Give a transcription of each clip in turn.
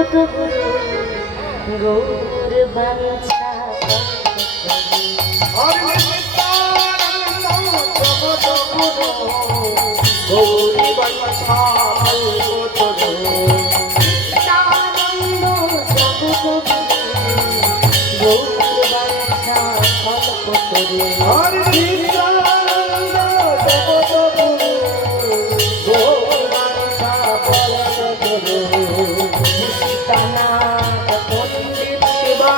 কত গুরু গৌর বাঞ্ছা গৌরী বাঞ্ছা কত আনন্দ জগত গৌর বাঞ্ছা কত হরে নিত্যানন্দ জগত গুরু গৌর বাঞ্ছা কত সীতানাথ পণ্ডিত শিবা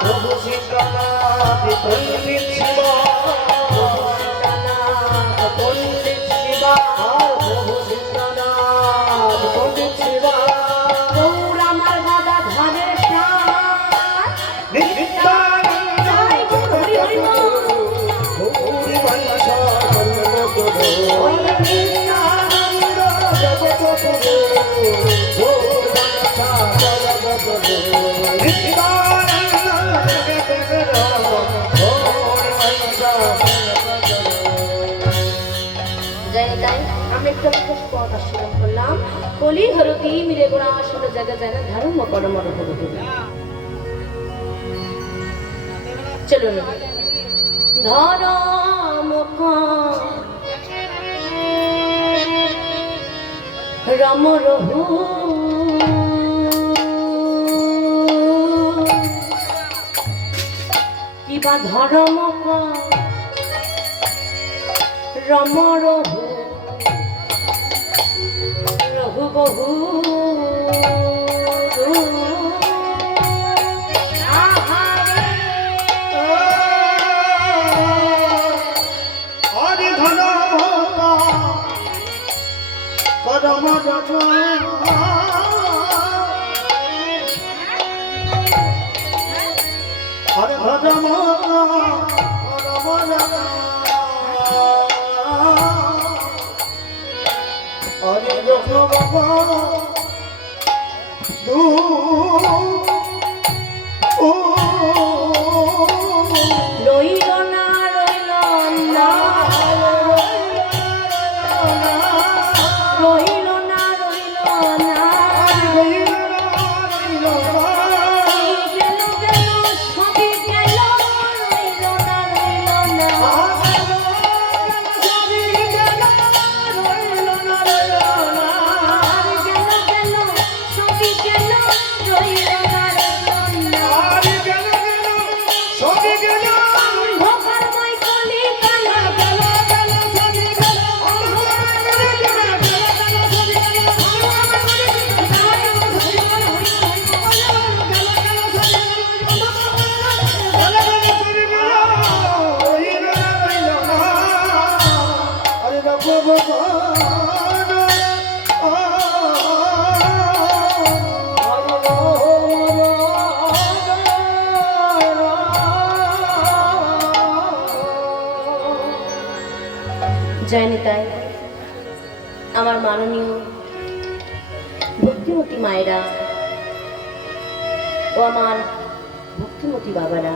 প্রভু সীতানাথ পণ্ডিত শিবা সীতানাথ পণ্ডিত শিবা প্রভু সীতানাথ পণ্ডিত শিবা গৌর আমার গদা ধারে প্রাণ নিত্যানন্দ হরি হরি গৌরী বাঞ্ছা কত নিত্যানন্দ জগত গুরু গৌর বাঞ্ছা কত নিত্যানন্দ জগত গুরু গৌর বাঞ্ছা যাই তাই আমি একটা পথ আশ্রম করলাম কলি হরতি মিরে গোড়া আসল জায়গা যায় না ধর্ম পরমর হরতি চলুন ধরম রম রহু কিবা ধরম রম রহু রঘু বহু হরি ধন পরম হরে ধর্ম হরে রইল না রইল না রইল না রইল না গেল গেল সবই গেল রইল না রইল না গেল গেল সবই গেল রইল না রইল না অন্ধকারময় কলি কালো জয়নি তাই আমার মাননীয় ভক্তিমতী মায়েরা ও আমার ভক্তিমতী বাবারা